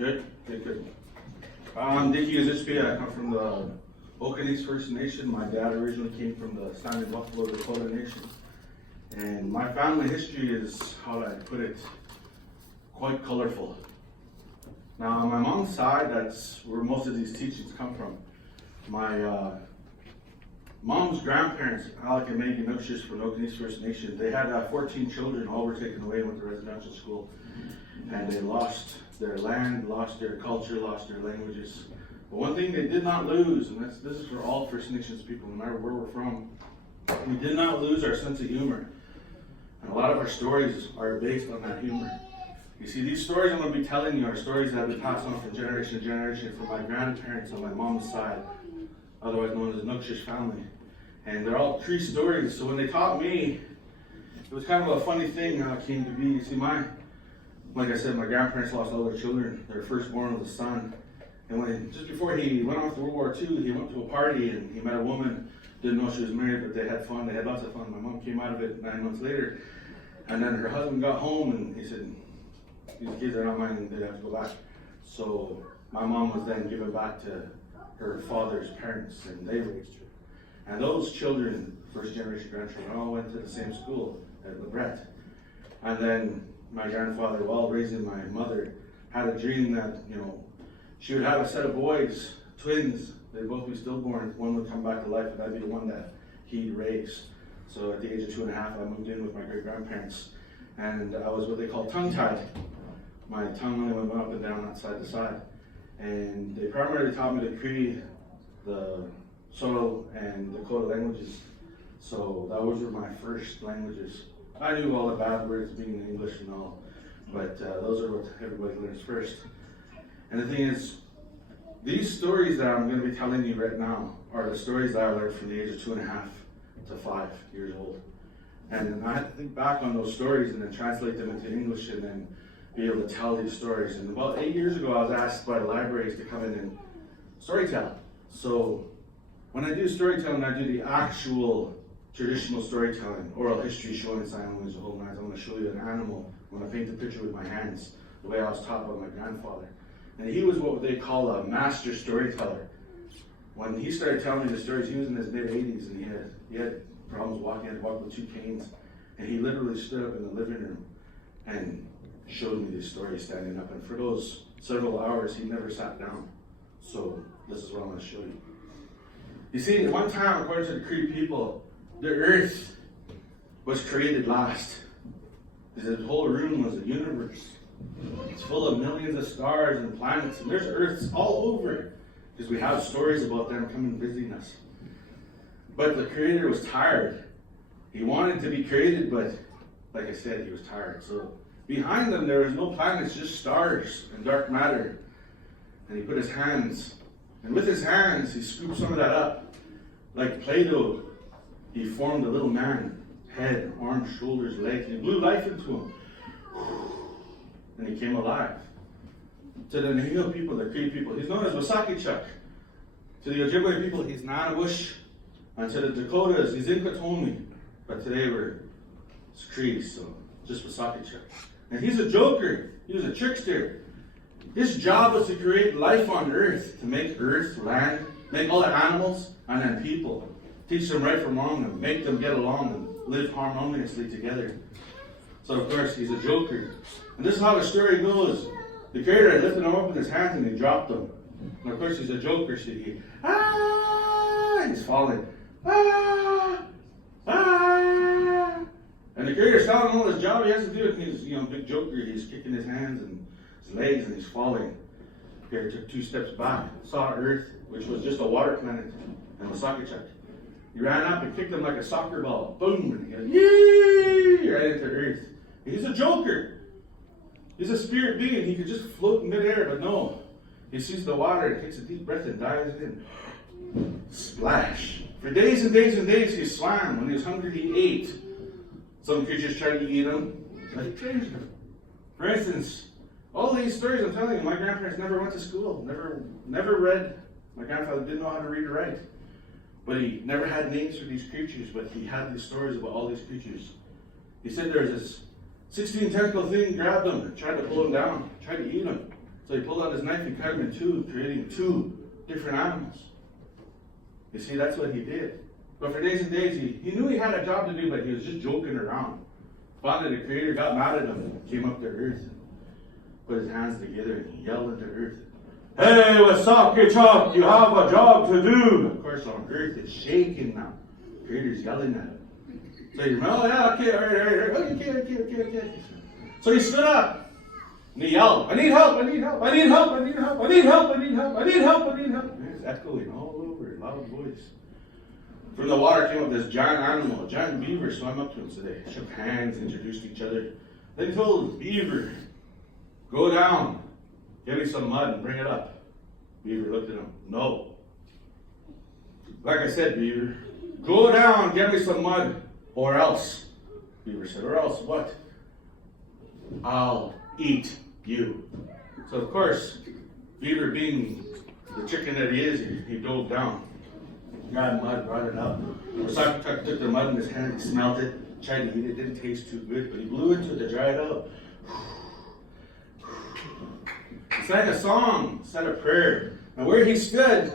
Good, good, good. I'm Dickie Uzitsby. I come from the Okanese First Nation. My dad originally came from the Standing Buffalo Dakota Nation. And my family history is, how do I put it, quite colorful. Now, on my mom's side, that's where most of these teachings come from. My mom's grandparents, Alec and Maggie Nookshish from Okanese First Nation, they had 14 children, all were taken away and went to residential school. And they lost their land, lost their culture, lost their languages. But one thing they did not lose, and this is for all First Nations people, no matter where we're from, we did not lose our sense of humor. And a lot of our stories are based on that humor. You see, these stories I'm going to be telling you are stories that have been passed on from generation to generation from my grandparents on my mom's side, otherwise known as the Nookshish family. And they're all true stories, so when they taught me, it was kind of a funny thing how it came to be. You see, like I said, my grandparents lost all their children. Their firstborn was a son. And just before he went off to World War II, he went to a party and he met a woman. Didn't know she was married, but they had fun. They had lots of fun. My mom came out of it 9 months later. And then her husband got home and he said, these kids are not mine and they have to go back. So my mom was then given back to her father's parents and they raised her. And those children, first generation grandchildren, all went to the same school at LeBret. And then my grandfather, while raising my mother, had a dream that, she would have a set of boys, twins. They'd both be stillborn. One would come back to life, and that'd be the one that he'd raise. So at the age of 2.5, I moved in with my great-grandparents. And I was what they call tongue-tied. My tongue only went up and down, not side to side. And they primarily taught me the Cree, the Solo, and Dakota languages. So those were my first languages. I knew all the bad words being English and all, but those are what everybody learns first. And the thing is, these stories that I'm going to be telling you right now are the stories that I learned from the age of 2.5 to 5 years old. And I had to think back on those stories and then translate them into English and then be able to tell these stories. And about 8 years ago, I was asked by the libraries to come in and storytell. So when I do storytelling, I do the actual traditional storytelling, oral history, showing sign language, the whole nine. I'm going to show you an animal. I'm going to paint a picture with my hands, the way I was taught by my grandfather. And he was what they call a master storyteller. When he started telling me the stories, he was in his mid-80s and he had problems walking. He had to walk with 2 canes. And he literally stood up in the living room and showed me these stories standing up. And for those several hours, he never sat down. So this is what I'm going to show you. You see, at one time, according to the Cree people, the earth was created last. This whole room was a universe. It's full of millions of stars and planets, and there's earths all over because we have stories about them coming visiting us. But the Creator was tired. He wanted to be created, but like I said, he was tired. So behind them, there was no planets, just stars and dark matter. And he put his hands, and with his hands, he scooped some of that up. Like Play-Doh, he formed a little man, head, arms, shoulders, legs, and he blew life into him. And he came alive. To the Nahino people, the Cree people, he's known as Wasakichuk. To the Ojibwe people, he's Nanabush. And to the Dakotas, he's Inkatomi. But today it's Cree, so just Wasakichuk. And he's a joker. He was a trickster. His job was to create life on earth, to make earth, land, make all the animals, and then people. Teach them right from wrong and make them get along and live harmoniously together. So of course he's a joker. And this is how the story goes. The Creator had lifted him up in his hands and he dropped them. And of course he's a joker, so he's falling. And the Creator's telling him all his job he has to do. And he's big joker, he's kicking his hands and his legs and he's falling. The Creator took 2 steps back, saw Earth, which was just a water planet, and Wasakichuk. He ran up and kicked him like a soccer ball. Boom! And he goes, yay! Right into Earth. He's a joker. He's a spirit being. He could just float in midair, but no. He sees the water and takes a deep breath and dives in. Splash. For days and days and days he swam. When he was hungry, he ate. Some creatures tried to eat him, but he changed them. For instance, all these stories I'm telling you, my grandparents never went to school, never read. My grandfather didn't know how to read or write. But he never had names for these creatures, but he had these stories about all these creatures. He said there was this 16 tentacle thing, grabbed him, tried to pull him down, tried to eat him. So he pulled out his knife and cut him in two, creating two different animals. You see, that's what he did. But for days and days, he knew he had a job to do, but he was just joking around. Finally, the Creator got mad at him, came up to earth, and put his hands together, and he yelled into earth, "Hey, what's up, Chop? You have a job to do." Of course, on earth, it's shaking now. The Creator's yelling at him. So he remember, "Oh, yeah, okay, all right. Okay. So he stood up, and he yelled, "I need help, I need help, I need help, I need help, I need help, I need help, I need help, I need help." And it's echoing all over, loud voice. From the water came up this giant animal, a giant beaver swam up to him. So they shook hands, introduced each other. Then he told the beaver, "Go down, get me some mud and bring it up." Beaver looked at him, "No." "Like I said, Beaver, go down, get me some mud, or else." Beaver said, "Or else what?" "I'll eat you." So of course, Beaver being the chicken that he is, he dove down. Grabbed mud, brought it up. Saskatoon took the mud in his hand, he smelled it, tried to eat it, didn't taste too good, but he blew into it to dry it out. He sang a song, said a prayer, and where he stood,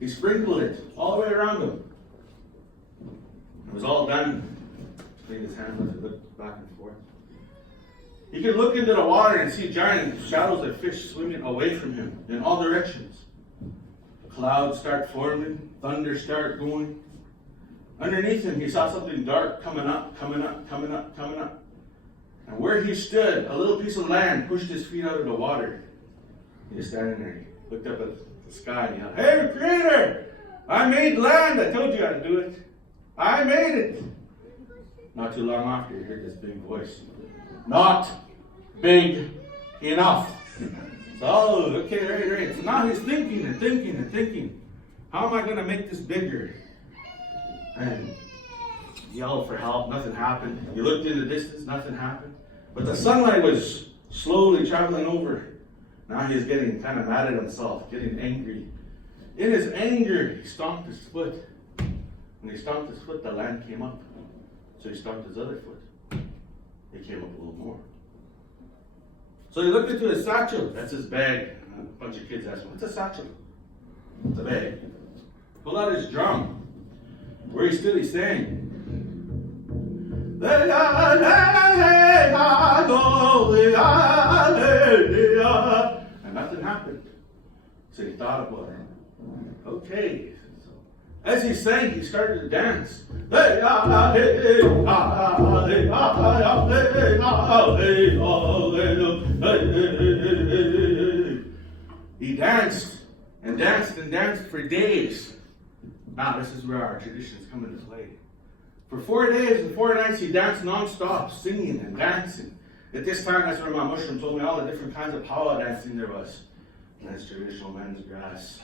he sprinkled it all the way around him. It was all done. Cleaned his hands and looked back and forth. He could look into the water and see giant shadows of fish swimming away from him in all directions. Clouds start forming, thunder start going. Underneath him, he saw something dark coming up. And where he stood, a little piece of land pushed his feet out of the water. He was standing there. He looked up at the sky and he yelled, "Hey, Creator! I made land! I told you how to do it. I made it!" Not too long after, he heard this big voice. "Not big enough." Oh, okay, right. So now he's thinking. How am I going to make this bigger? And he yelled for help. Nothing happened. He looked in the distance. Nothing happened. But the sunlight was slowly traveling over. Now he's getting kind of mad at himself, getting angry. In his anger, he stomped his foot. When he stomped his foot, the land came up. So he stomped his other foot. It came up a little more. So he looked into his satchel. That's his bag. A bunch of kids asked him, "What's a satchel?" "It's a bag." Pulled out his drum. Where he stood, he sang. And nothing happened. So he thought about it. Okay. So as he sang, he started to dance. He danced for days. Now, this is where our traditions come into play. For 4 days and 4 nights, he danced non-stop, singing and dancing. At this time, that's where my mushroom told me all the different kinds of power dancing there was. That's traditional men's grass,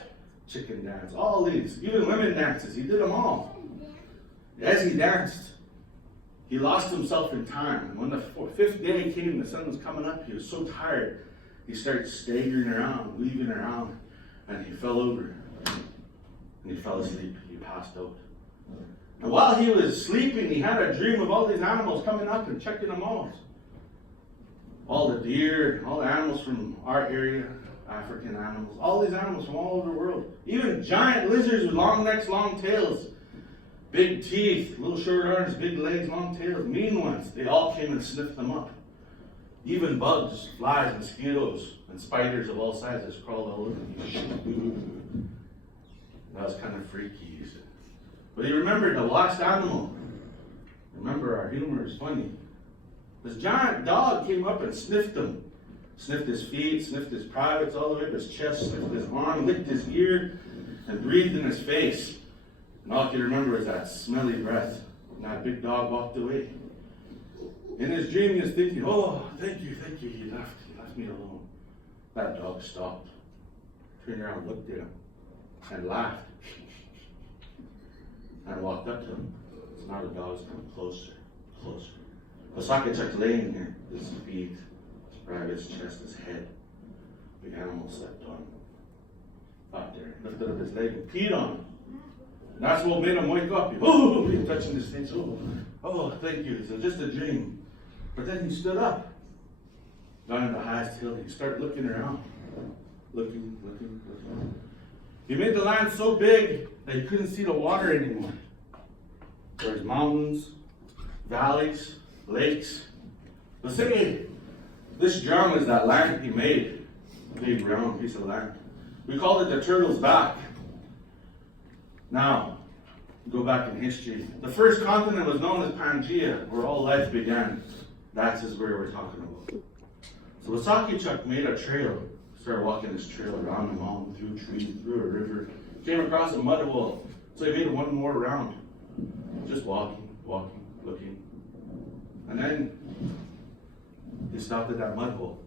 chicken dance, all these, even women dances. He did them all. As he danced, he lost himself in time. When the fifth day came, the sun was coming up. He was so tired, he started staggering around, weaving around, and he fell over. And he fell asleep. He passed out. And while he was sleeping, he had a dream of all these animals coming up and checking them out. All the deer, all the animals from our area, African animals, all these animals from all over the world. Even giant lizards with long necks, long tails, big teeth, little short arms, big legs, long tails, mean ones. They all came and sniffed them up. Even bugs, flies, mosquitoes, and spiders of all sizes crawled all over him. That was kind of freaky, he said. But he remembered the lost animal. Remember, our humor is funny. This giant dog came up and sniffed him. Sniffed his feet, sniffed his privates all the way to his chest, sniffed his arm, licked his ear, and breathed in his face. And all he could remember was that smelly breath. And that big dog walked away. In his dream, he was thinking, "Oh, thank you. He left me alone." That dog stopped, turned around, looked at him, and laughed. And walked up to him. So now the dog's coming closer. Saskatoon laying here, his feet, his privates, chest, his head. The animal slept on him. Out there, lifted up his leg and peed on him. And that's what made him wake up. He touching his face. Oh, thank you. It's just a dream. But then he stood up, down in the highest hill. He started looking around. looking. He made the land so big that he couldn't see the water anymore. There's mountains, valleys, lakes. But say this drum is that land he made, a big round piece of land. We called it the turtle's back. Now, go back in history. The first continent was known as Pangea, where all life began. That's is where we're talking about. So Wasakechuk made a trail, started walking this trail around the mountain, through trees, through a river, came across a mud hole. So he made one more round. Just walking, looking. And then he stopped at that mud hole.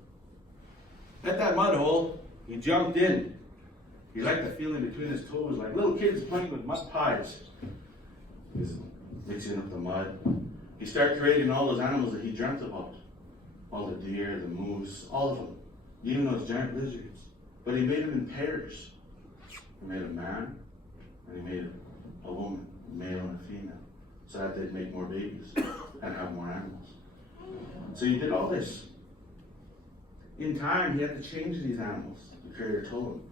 At that mud hole, he jumped in. He liked the feeling between his toes, like little kids playing with mud pies. He's mixing up the mud. He started creating all those animals that he dreamt about. All the deer, the moose, all of them. Even those giant lizards. But he made them in pairs. He made a man, and he made a woman, a male and a female, so that they'd make more babies and have more animals. So he did all this. In time, he had to change these animals. The Creator told him,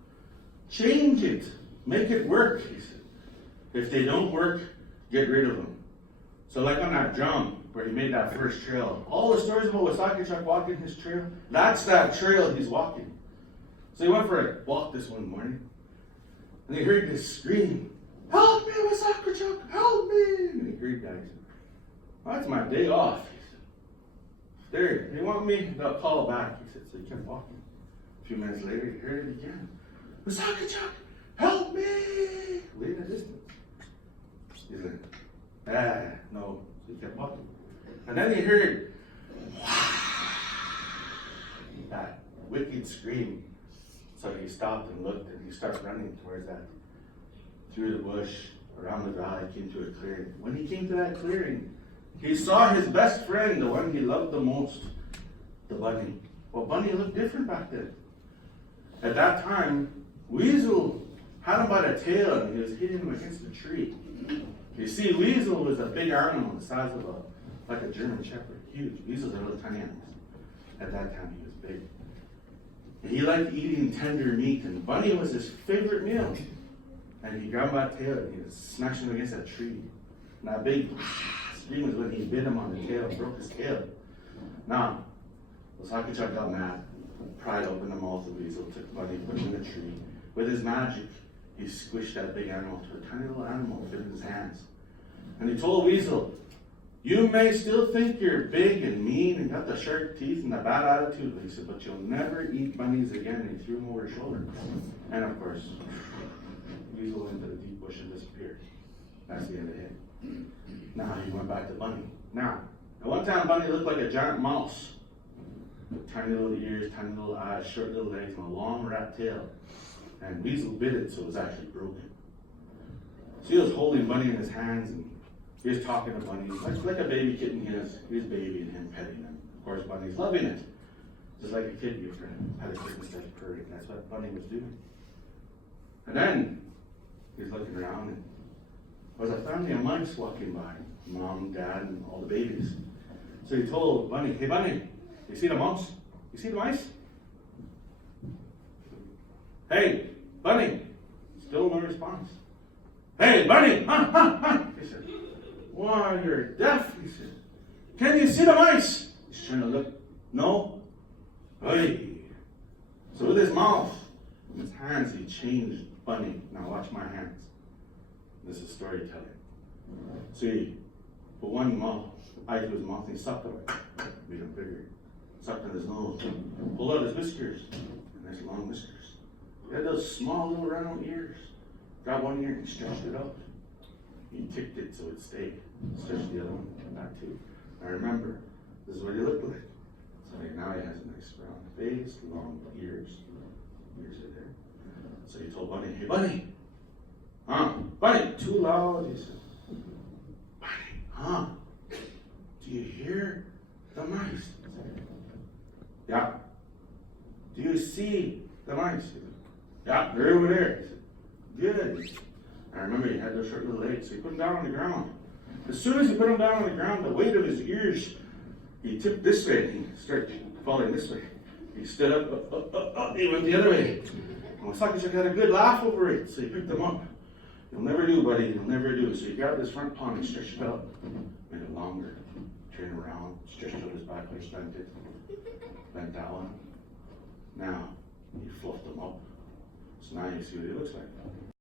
change it, make it work, he said. If they don't work, get rid of them. So like on that drum, where he made that first trail, all the stories about Wasakechuk walking his trail, that's that trail he's walking. So he went for a walk this one morning, and he heard this scream, help me, Wasakechuk, help me! And he heard that. He said, oh, that's my day off. He said, there, you want me? They'll call back. He said, so he kept walking. A few minutes later, he heard it again. Wasakechuk, help me! Way in the distance. He's like, no. So he kept walking. And then he heard that wicked scream. So he stopped and looked, and he started running towards that. Through the bush, around the valley, came to a clearing. When he came to that clearing, he saw his best friend, the one he loved the most, the bunny. Well, bunny looked different back then. At that time, Weasel had him by the tail, and he was hitting him against a tree. You see, Weasel was a big animal, the size of like a German Shepherd, huge. Weasels are little tiny animals. At that time, he was big. And he liked eating tender meat, and bunny was his favorite meal. And he grabbed my tail, and he was smashing him against that tree. And that big scream was when he bit him on the tail, broke his tail. Now, Wasakechuk got mad, pried open the mouth of Weasel, took bunny, put him in a tree. With his magic, he squished that big animal to a tiny little animal fit in his hands. And he told Weasel, you may still think you're big and mean and got the sharp teeth and the bad attitude, he said, but you'll never eat bunnies again. And he threw him over his shoulder. And of course, Weasel went into the deep bush and disappeared. That's the end of him. Now he went back to Bunny. Now, at one time Bunny looked like a giant mouse. With tiny little ears, tiny little eyes, short little legs, and a long rat tail. And Weasel bit it, so it was actually broken. So he was holding Bunny in his hands, and he was talking to Bunny, like a baby kitten. He was babying him, petting him. Of course, Bunny's loving it. Just like a kid, your friend had a kitten started purring. That's what Bunny was doing. And then he's looking around, and there was a family of mice walking by. Mom, Dad, and all the babies. So he told Bunny, hey Bunny, you see the mouse? You see the mice? Hey, Bunny. Still no response. Hey, Bunny! He said, why, you're deaf, he said. Can you see the mice? He's trying to look. No? Hey. So with his mouth and his hands, he changed Bunny. Now watch my hands. This is storytelling. So he put one eye to his mouth and he sucked on it. Made him bigger. Sucked on his nose. Pulled out his whiskers. And there's long whiskers. He had those small little round ears. Grabbed one ear and stretched it out. He ticked it so it stayed. Stretched the other one back too. Now remember, this is what he looked like. So now he has a nice round face, long ears. Ears are there. So he told Bunny, hey Bunny. Bunny, too loud, he said. Bunny, do you hear the mice? Yeah. Do you see the mice? Yeah, they're over there. He said, good. I remember he had those short little legs, so he put them down on the ground. As soon as he put them down on the ground, the weight of his ears, he tipped this way and he started falling this way. He stood up, he went the other way. And Wasaki had a good laugh over it, so he picked him up. You'll never do, buddy, you'll never do. So he grabbed his front paw and stretched it out, made it longer, turned around, stretched out his back legs, bent it, bent that one. Now, he fluffed him up. So now you see what he looks like.